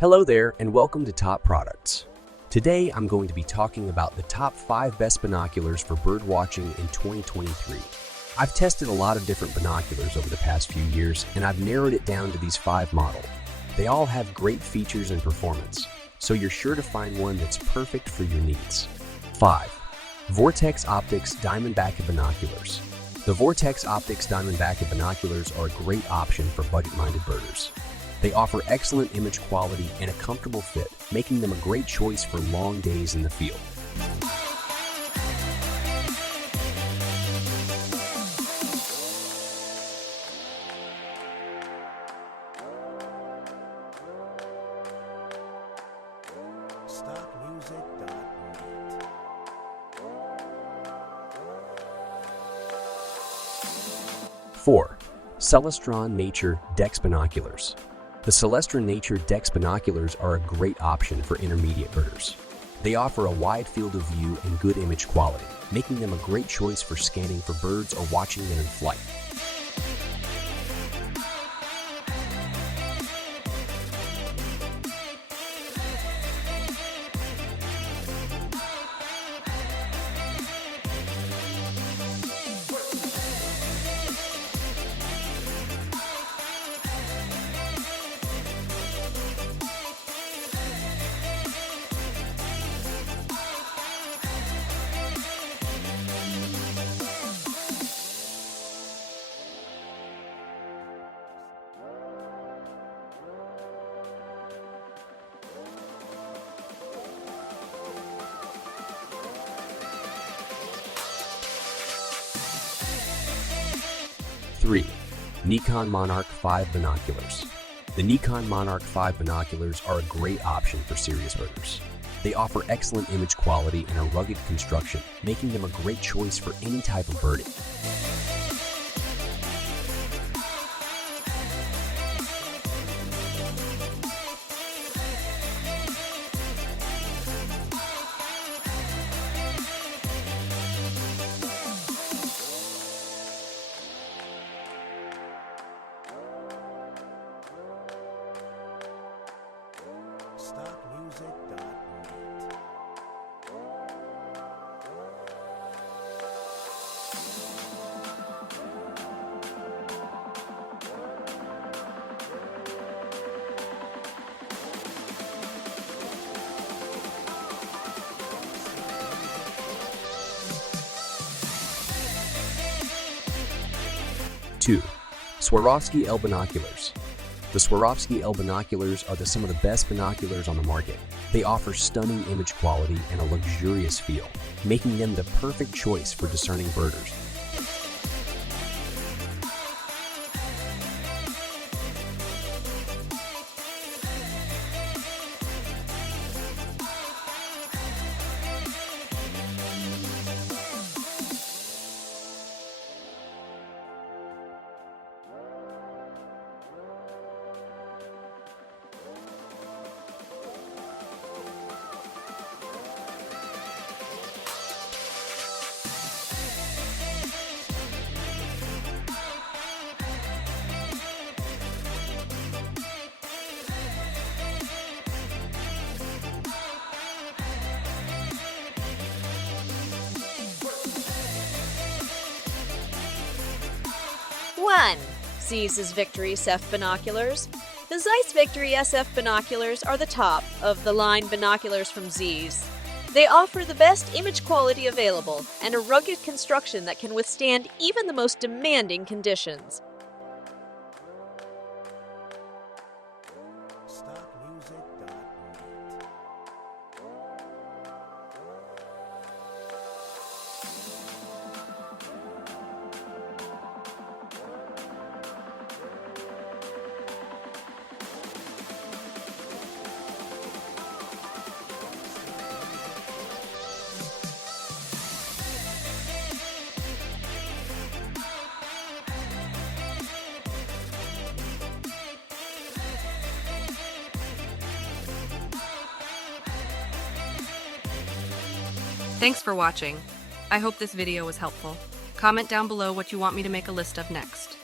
Hello there and welcome to Top Products. Today I'm going to be talking about the top 5 best binoculars for bird watching in 2023. I've tested a lot of different binoculars over the past few years and I've narrowed it down to these 5 models. They all have great features and performance, so you're sure to find one that's perfect for your needs. 5. Vortex Optics Diamondback Binoculars. The Vortex Optics Diamondback binoculars are a great option for budget-minded birders. They offer excellent image quality and a comfortable fit, making them a great choice for long days in the field. Stockmusic.net. 4. Celestron Nature Dex Binoculars. The Celestron Nature Dex binoculars are a great option for intermediate birders. They offer a wide field of view and good image quality, making them a great choice for scanning for birds or watching them in flight. Three. Nikon Monarch 5 Binoculars. The Nikon Monarch 5 binoculars are a great option for serious birders. They offer excellent image quality and a rugged construction, making them a great choice for any type of birding. Stockmusic.net. 2. Swarovski L Binoculars. The Swarovski L binoculars are some of the best binoculars on the market. They offer stunning image quality and a luxurious feel, making them the perfect choice for discerning birders. One. Zeiss's Victory SF Binoculars. The Zeiss Victory SF binoculars are the top of the line binoculars from Zeiss. They offer the best image quality available and a rugged construction that can withstand even the most demanding conditions. Stockmusic.net. 'Thanks for watching. I hope this video was helpful. Comment down below what you want me to make a list of next.